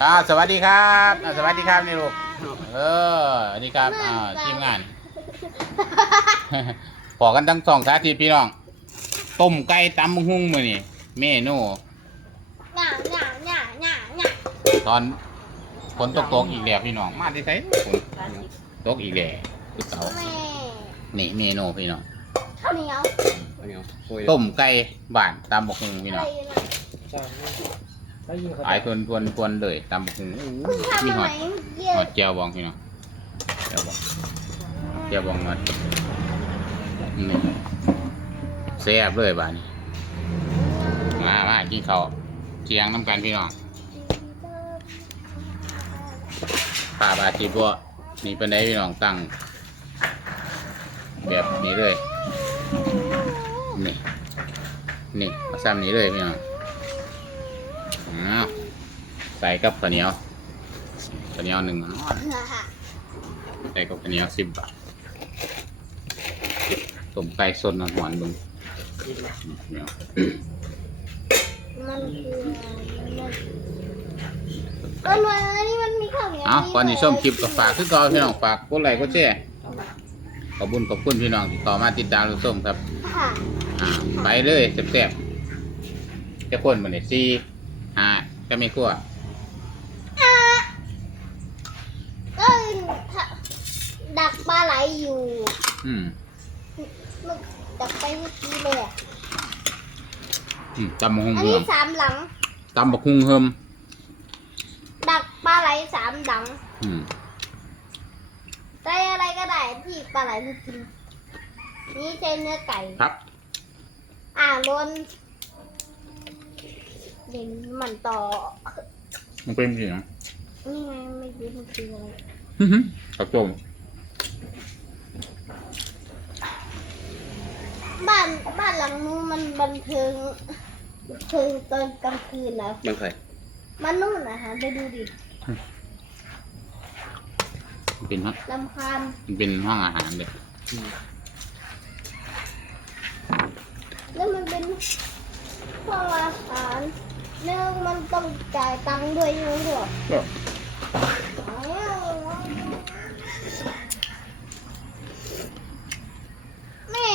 ครับสวัสดีครับอ่าสวัสดีครับนี่ลูกเอออันนี้ครับอ่าทีมงาน พอกันทั้งสองสาธิตพี่น้องต้มไก่ตำบักหุ่งมือนี่เมนูหน่าหน่าหน่าหน่าหน่าตอนฝนตกตกๆอีกแล้วพี่น้องมาที่ไสฝนตกอีกแล้วคือเก่าแม่นี่เมนูพี่น้องข้าวเหนียวอันนี้โอ้ยต้มไก่บ้านตำบักหุ่งพี่น้องอะ ไรนะได้ยินเขาขายทวนทวนทวนเลยตำบักหุ่งเพิ่งทำมีมาหไหอนดเยหออะดเจียวบองพี่น้องเจียวบองเจียวบองมานี่แซ่บเลยบ้านนี้มามากินข้าวเที่ยงน้ำกันพี่น้องผ่าบาทีบัวนี่เป็นไดพี่น้องตั้งแบบนี้เลย นี่ นี่เอาซ้ำนี้เลยพี่น้องอ้าว ใส่กับข้าวเหนียวข้าวเหนียวหนึ่งใส่กับข้าวเหนียวสิบบาทต้มไก่สดหวานๆเบึงนี่พี่น้องมันคืออะไรวันนี้มันมีข้าวเหนียวเอาก่อนที่ส้มคลิปก็ฝากคือก่าพี่น้องฝากกดไลค์กดแชร์ขอบคุญขอบคุณพี่น้องที่ต่อมาติดตามรับชมครับค่ะไปเลยแซ่บๆจะคนมาเนี่ยสี่าจะไม่กลัว อะก็ดักปลาไหล อยู่ อืมมันดักไปเมื่อกี้เลยอะอืมตำบักหุ่งอันพี่นี้น้องสามหลัง ตำบักหุ่งเฮิมดักปลาไหลสามหลัง อืมได้อะไรก็ได้ที่ปลาไหลมันกิน นี่ใช้เนื้อไก่ ครับ อ่าล้นเด่นมันต่อ มันเป็นพี่น้องนี่ไงไม่รู้มันคืออะไรฮึ่มข้าวต้ม บ้านบ้านหลังนู้นมันบันเทิงบันเทิงตอนกลางคืนนะมันใครมันนู่นนะฮะไปดูดิมันเป็นห้องลำคาญมันเป็นห้องอาหารเลยแล้วมันเป็นห้องอาหารเนื่องมันต้องจ่ายตังค์ด้วยใช่ไหมพ่อแม่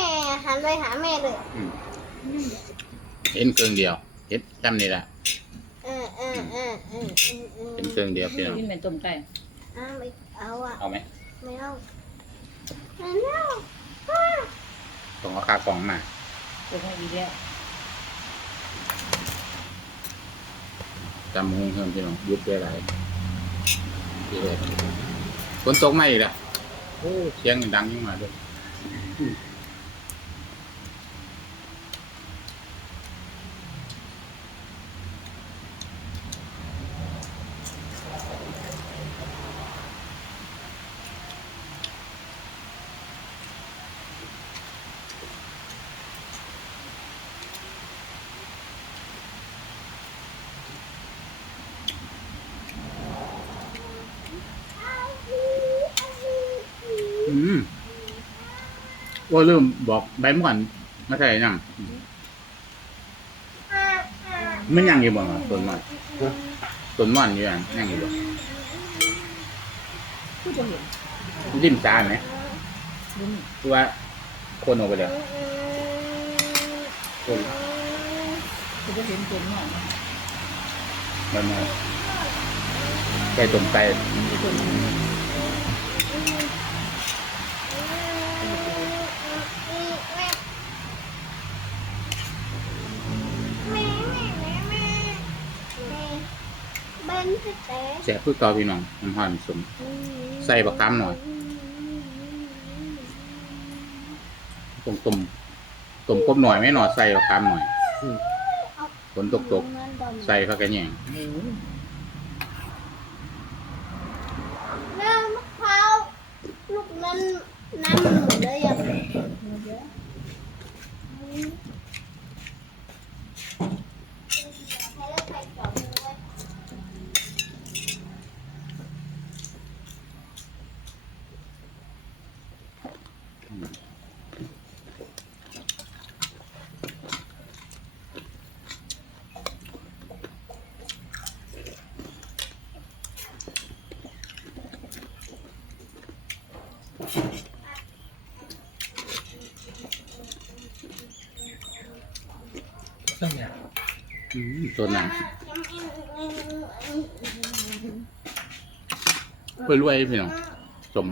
หันไปหาแม่เลย อืมเห็นเครื่องเดียวเห็นจำนี่แหละเออเออเออเออเออเออเป็นเครื่องเดียวพี่น้องกินเป็นต้มไก่อ้าวไม่เอาอะเอาไหมไม่เอาไม่เอาอะต้องเอาคากล่องมาเป็นให้ดีแล้วจำบักหุ่งเฮิมพี่น้องยุบได้หลายที่เลยฝนตกไหมาอีกแล้วโอ้เสียงดังยิ่งมาด้วย อืม ว่าลืมบอกใบม่อนมาใส่นั่งมันยังอยู่บ่อะต้นม่อนต้นม่อนอยู่ยังยังอยู่บ่ผู้จะเห็นริมตาไหมบุญคือว่าคนออกไปแล้วคนผู้จะเห็นต้นหน่อยใบม่อนไก่ต้มไก่ นเป็นสเต๊ะแซ่บคือเก่าพี่น้องน้ำหอนสม ใส่บักขามหน่อยต้มต้มต้มกบหน่อยไม่หน่อยใส่คำหน่อยฝนตกตกๆใส่เขาแกแยงแล้วมะพร้าวลูกนั้นน้ำมันหมดเลยยังให้เราใส่กล่องไว้ อ อืม ตัวหนังไปรวยพี่น้องสม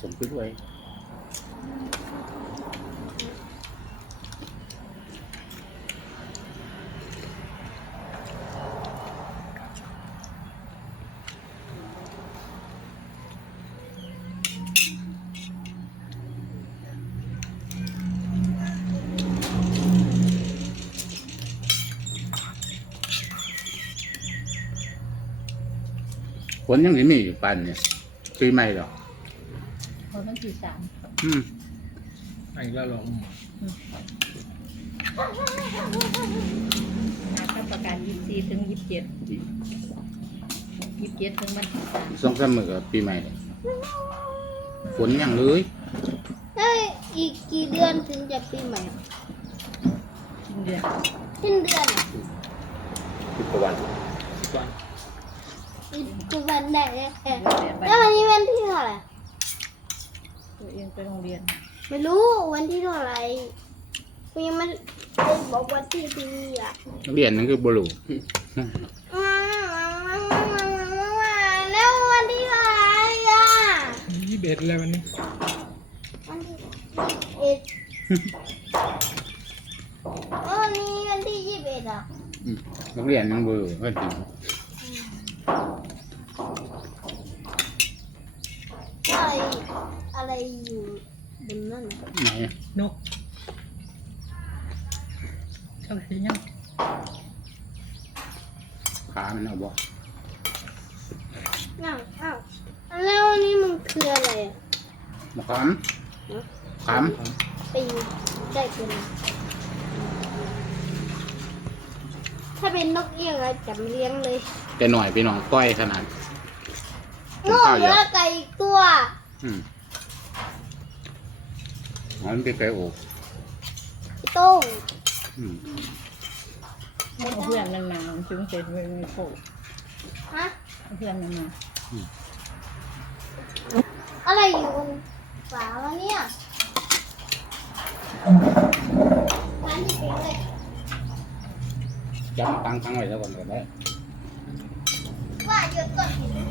สมไปรวย นยังสิมีอยู่ปันเนี่ยปีใหม่หรอกพอมันสี่สามอืมไอ้ละหลงนาคประกันยี่สี่ถึงยี่สิบเจ็ดยี่สิบเจ็ดถึงวันที่สามสองสามมือกับปีใหม่เลยฝนยังเลยเอ้ยอีกกี่เดือนถึงจะปีใหม่อะสิ้นเดือนสิ้นเดือนอะสิบกว่าวันวันอีก กี่วันได้แล้วเดือนแปดแล้ววัวันนนี้วันที่เท่าไหร่ตัวเองไปโรงเรียน ไม่รู้วันที่เท่าไหร่กูยังไม่ได้บอกวันที่ดีอะเรียนนั่นคือบลูแล้ววันที่เท่าไหร่อะยี่สิบเอ็ดแล้ววันนี้วันที่เอ็ดวันนี้วันที่ยี่สิบเอ็ดอะอืมนักเรียนนั่นบลูก็จริง อะไรอะไรอยู่บนนั่น น่ะไหนนกเท่าไหร่ยังขามันเอาบ่อ้าวอ้าวแล้วอันนี้มันคืออะไรอะมาขามขามไปได้เป็นถ้าเป็นนกเอี้ยงอะจะเลี้ยงเลยแต่หน่อยพี่น้องก้อยขนาดโง่เหลือไก่อีกตัว อืมอ๋อมั นเป็นไก่โอกโต้งอืมเอาเพื่อนมันมามันจึงเสร็จไม่ไม่โผล่ฮะ เอาเพื่อนมันมาอะไรอยู่บนฝาวะเนี่ยร้านที่เป็นเลยจับตั้งตั้งไว้แล้วก่อนก็ได้ว่าหยุดก่อนหินน้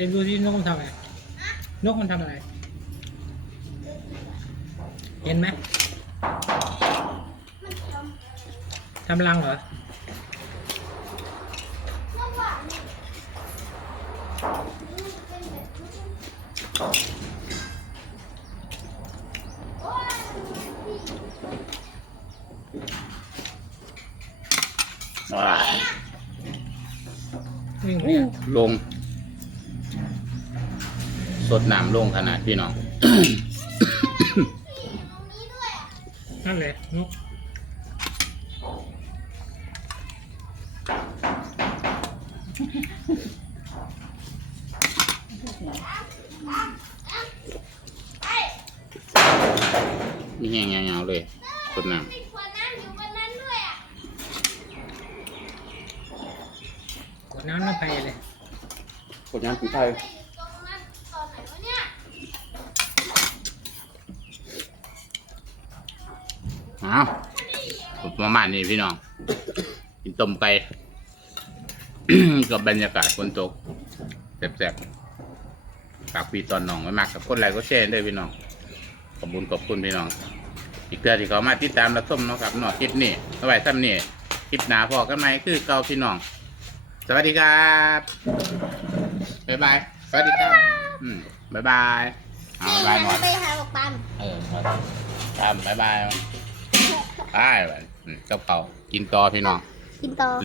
เอ็นดูที่นกมันทำอะไร นกมันทำอะไร เห็นไหมมันททำรังเหรอำน้ำหวานนี่นี่มันเป็นแบบนี้โอ้ยพี่ว้าวิ่งเนี่ยลง สดน้ำลงขนาดพี่น้องตรงนี้ด้วยอะนั่นแหละนกมีแห้งยาวๆเลยสดน้มีขวดน้ำอยู่บนนั้นด้วยอะ กดน้ำน้ำไปเลยำกดน้ำปีไทย ไปอยู่ตรงนั้นตอนไหนวะเนี่ย อ้าวประมาณนี้พี่น้อง กินต้มไก่ กับบรรยากาศฝนตกแซ่บๆฝากพี่ตอนน้องไว้มากกับคนไลค์ก็แชร์ด้วยพี่น้อง ขอบคุณขอบคุณพี่น้อง อีกเทื่อที่เขามาติดตามรับชมเนาะครับเนาะคลิปนี้เอาไว้ซ้ำนี่คลิปหน้าพอกันไหมคือเก่าพี่น้อง สวัสดีครับบ๊ายบาย สวัสดีครับ อืมบ๊ายบายเอาบ๊ายบายหมดไปหาบอกปันเออครับครับบ๊ายบายบาย ไปอืมกับเขากินต่อพี่น้อง กินต่อ